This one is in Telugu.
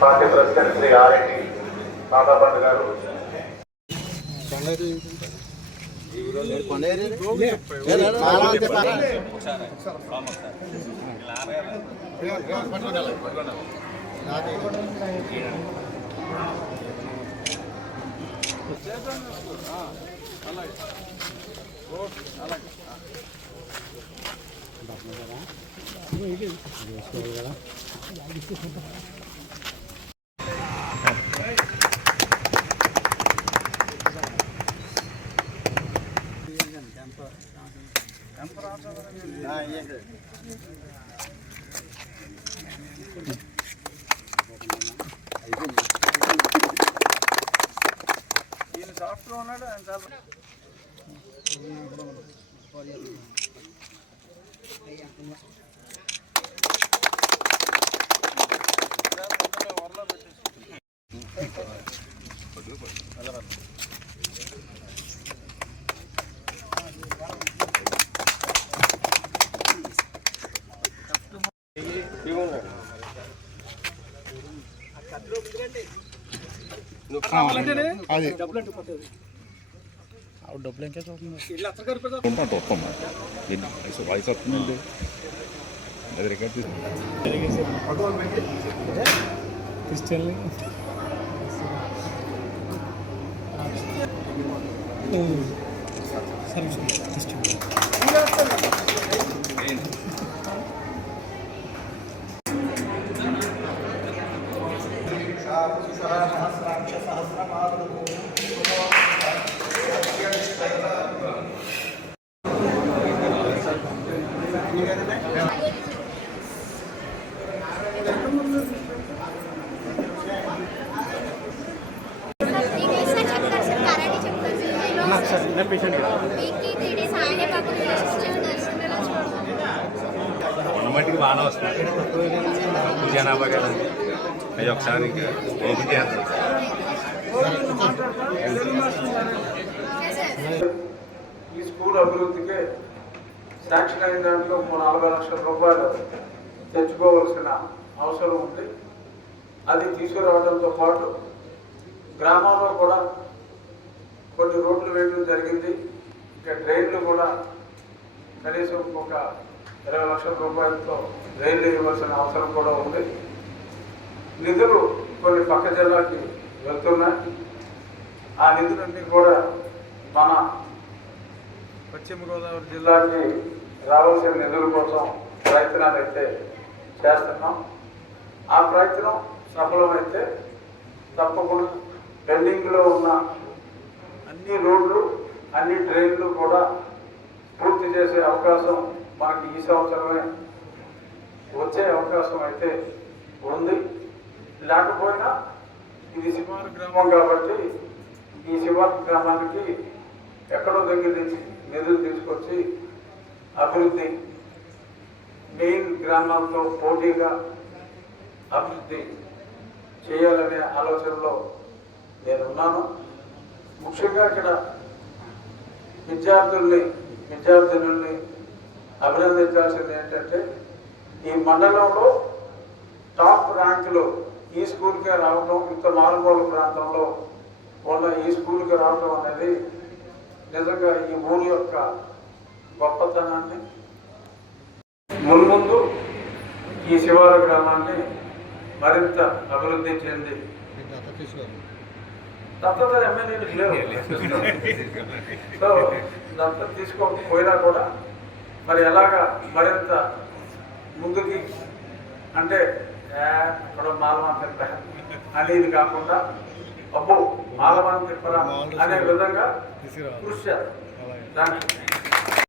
పార్టీ ప్రెసిడెంట్ శ్రీ ఆర్ఎన్టీ తాతాపండు గారు, సాఫ్ట్గా ఉన్నాడు ఆయన చాలా అది డబ్బులు ఇంకా వాయిస్ వస్తుందండి అది రికార్డ్ తీసుకెళ్ళి మట్టికి బాగా వస్తుంది జనాభా కదా అవి ఒకసారి ఓపెన్ చేస్తాం. ఈ స్కూల్ అభివృద్ధికి శాంక్షన్ అయిన దాంట్లో 40 లక్షల రూపాయలు తెచ్చుకోవాల్సిన అవసరం ఉంది. అది తీసుకురావడంతో పాటు గ్రామాల్లో కూడా కొన్ని రోడ్లు వేయడం జరిగింది. ఇంకా డ్రైన్లు కూడా కనీసం ఒక 20 లక్షల రూపాయలతో డ్రైన్లు ఇవ్వాల్సిన అవసరం కూడా ఉంది. నిధులు కొన్ని పక్క జిల్లాకి వెళ్తున్నాయి. ఆ నిధులన్నీ కూడా మన పశ్చిమ గోదావరి జిల్లాకి రావాల్సిన నిధుల కోసం ప్రయత్నాలు అయితే చేస్తున్నాం. ఆ ప్రయత్నం సఫలమైతే తప్పకుండా పెండింగ్లో ఉన్న అన్ని రోడ్లు అన్ని డ్రైన్లు కూడా పూర్తి చేసే అవకాశం మనకి ఈ సంవత్సరమే వచ్చే అవకాశం అయితే ఉంది. లేకపోయినా ఇది శివారు గ్రామం కాబట్టి ఈ శివారు గ్రామానికి ఎక్కడో దగ్గర నుంచి నిధులు తీసుకొచ్చి అభివృద్ధి మెయిన్ గ్రామాలతో పోటీగా అభివృద్ధి చేయాలనే ఆలోచనలో నేనున్నాను. ముఖ్యంగా ఇక్కడ విద్యార్థుల్ని అభినందించాల్సింది ఏంటంటే ఈ మండలంలో టాప్ ర్యాంకులు ఈ స్కూల్కే రావడం, ఇంత మారుమూల ప్రాంతంలో ఉన్న ఈ స్కూల్కి రావడం అనేది నిజంగా ఈ ఊరి యొక్క గొప్పతనాన్ని మున్ముందు ఈ శివార గ్రామాన్ని మరింత అభివృద్ధి చెంది దత్తత ఎమ్మెల్యేలు లేవు. సో దత్తత తీసుకోకపోయినా కూడా మరి ఎలాగా మరింత ముందుకి అంటే ఇక్కడ మాలవాన్ తిప్ప అనేది కాకుండా అబ్బో మాలవాన్ తిప్పరా అనే విధంగా కృషి చేస్తారు.